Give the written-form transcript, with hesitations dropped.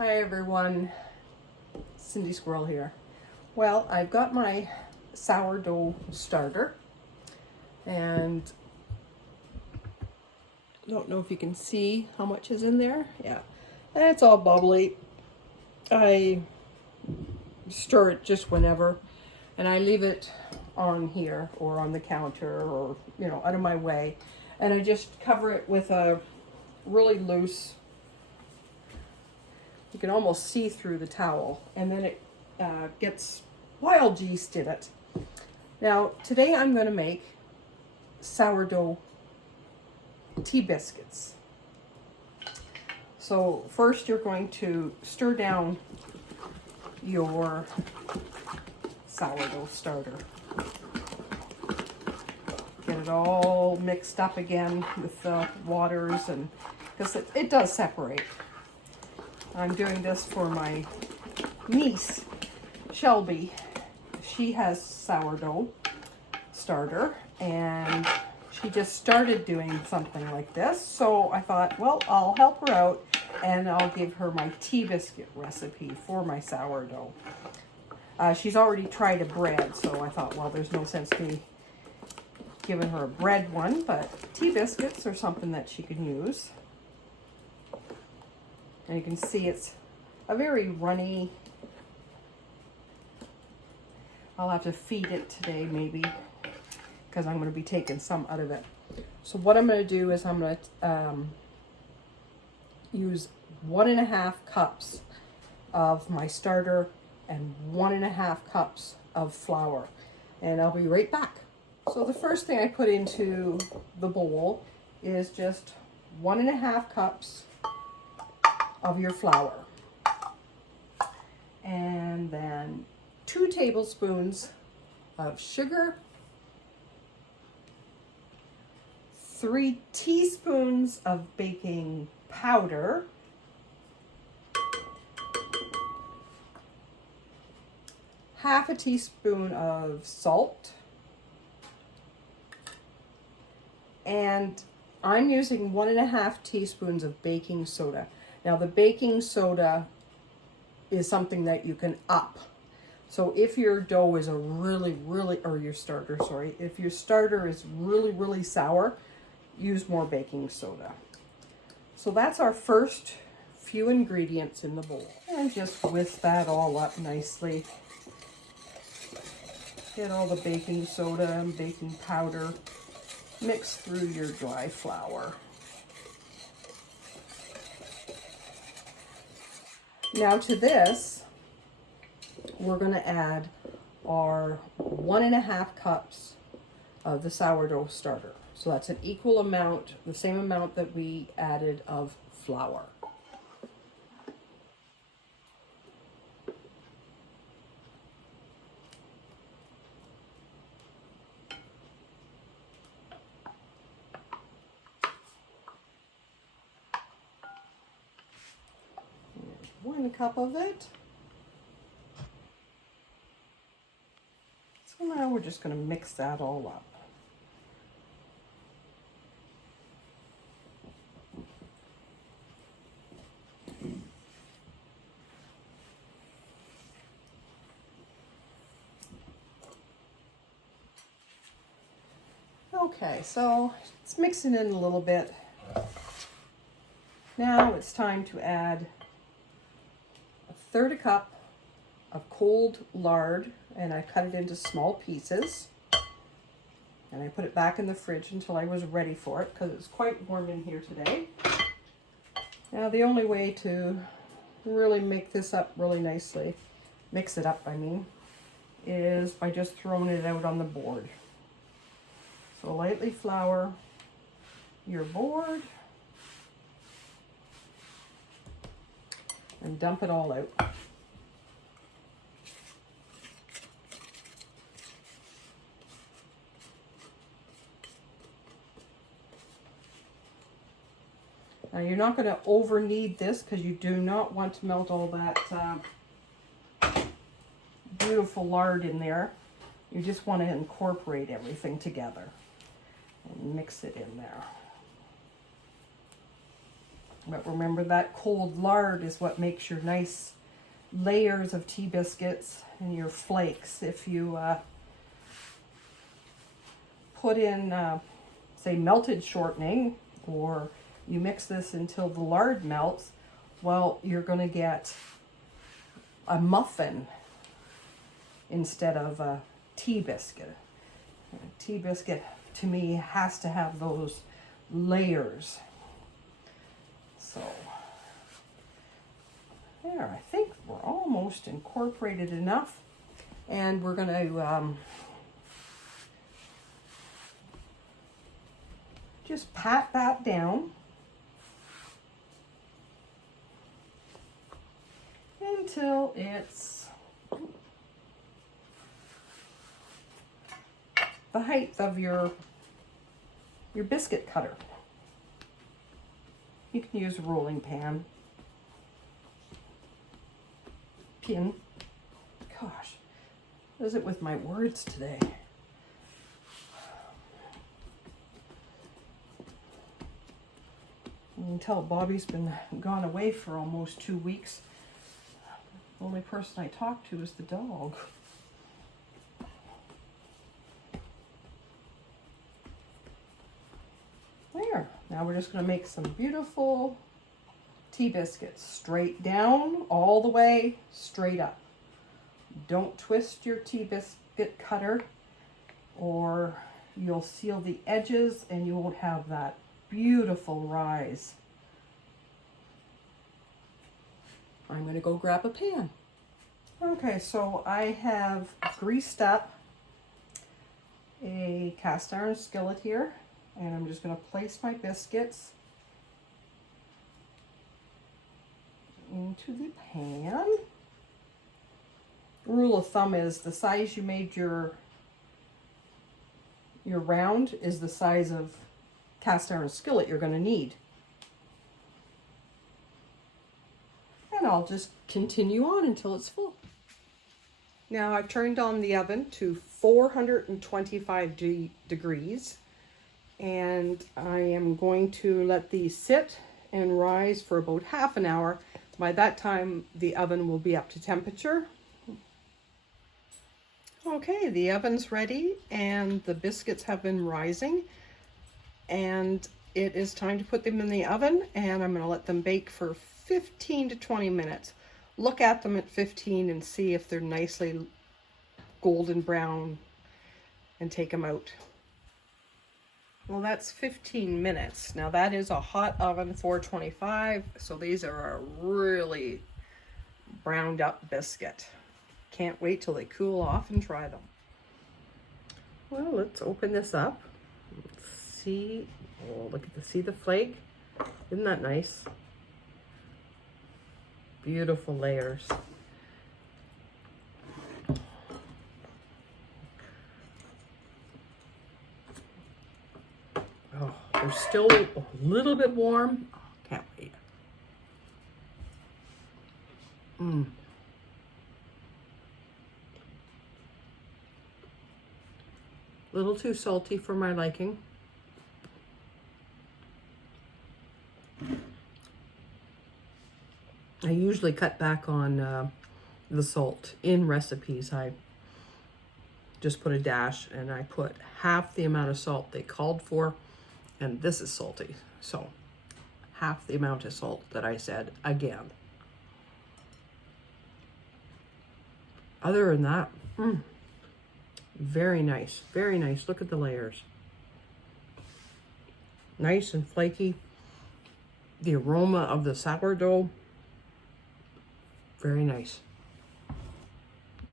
Hi everyone, Cindy Squirrel here. Well, I've got my sourdough starter and I don't know if you can see how much is in there. Yeah, and it's all bubbly. I stir it just whenever and I leave it on here or on the counter or, out of my way. And I just cover it with a really loose, you can almost see through the towel, and then it gets wild yeast in it. Now, today I'm going to make sourdough tea biscuits. So first you're going to stir down your sourdough starter. Get it all mixed up again with the waters, and because it does separate. I'm doing this for my niece, Shelby. She has sourdough starter and she just started doing something like this. So I thought, well, I'll help her out and I'll give her my tea biscuit recipe for my sourdough. She's already tried a bread, so I thought, well, there's no sense me giving her a bread one, but tea biscuits are something that she can use. And you can see it's a very runny. I'll have to feed it today maybe because I'm going to be taking some out of it. So what I'm going to do is I'm going to use 1.5 cups of my starter and 1.5 cups of flour. And I'll be right back. So the first thing I put into the bowl is just 1.5 cups of your flour, and then 2 tablespoons of sugar, 3 teaspoons of baking powder, half a teaspoon of salt, and I'm using 1.5 teaspoons of baking soda. Now the baking soda is something that you can up. So if your dough is or your starter, sorry, if your starter is really sour, use more baking soda. So that's our first few ingredients in the bowl. And just whisk that all up nicely. Get all the baking soda and baking powder mixed through your dry flour. Now to this, we're going to add our 1.5 cups of the sourdough starter. So that's an equal amount, the same amount that we added of flour. One cup of it. So now we're just going to mix that all up. Okay, so it's mixing in a little bit. Now it's time to add 1/3 cup of cold lard, and I cut it into small pieces. And I put it back in the fridge until I was ready for it because it's quite warm in here today. Now the only way to really make this up really nicely, mix it up I mean, is by just throwing it out on the board. So lightly flour your board and dump it all out. Now you're not going to over knead this because you do not want to melt all that beautiful lard in there. You just want to incorporate everything together and mix it in there. But remember, that cold lard is what makes your nice layers of tea biscuits and your flakes. If you put in, say, melted shortening, or you mix this until the lard melts, well, you're going to get a muffin instead of a tea biscuit. A tea biscuit, to me, has to have those layers. So, there, I think we're almost incorporated enough. And we're going to just pat that down until it's the height of your biscuit cutter. You can use a rolling pan. Pin. Gosh, what is it with my words today? You can tell Bobby's been gone away for almost 2 weeks. The only person I talk to is the dog. There. Now we're just going to make some beautiful tea biscuits. Straight down, all the way, straight up. Don't twist your tea biscuit cutter or you'll seal the edges and you won't have that beautiful rise. I'm going to go grab a pan. Okay, so I have greased up a cast iron skillet here, and I'm just going to place my biscuits into the pan. Rule of thumb is the size you made your round is the size of cast iron skillet you're going to need. And I'll just continue on until it's full. Now I've turned on the oven to 425 degrees, and I am going to let these sit and rise for about half an hour. By that time the oven will be up to temperature. Okay, the oven's ready and the biscuits have been rising, and it is time to put them in the oven, and I'm going to let them bake for 15 to 20 minutes. Look at them at 15 and see if they're nicely golden brown and take them out. Well, that's 15 minutes. Now that is a hot oven, 425, so these are a really browned up biscuit. Can't wait till they cool off and try them. Well, let's open this up. Let's see. Oh, look at see the flake. Isn't that nice? Beautiful layers. Oh, they're still a little bit warm. Oh, can't wait. Little too salty for my liking. I usually cut back on the salt in recipes. I just put a dash and I put half the amount of salt they called for, and this is salty, so half the amount of salt that I said again. Other than that, very nice, very nice. Look at the layers. Nice and flaky. The aroma of the sourdough, very nice.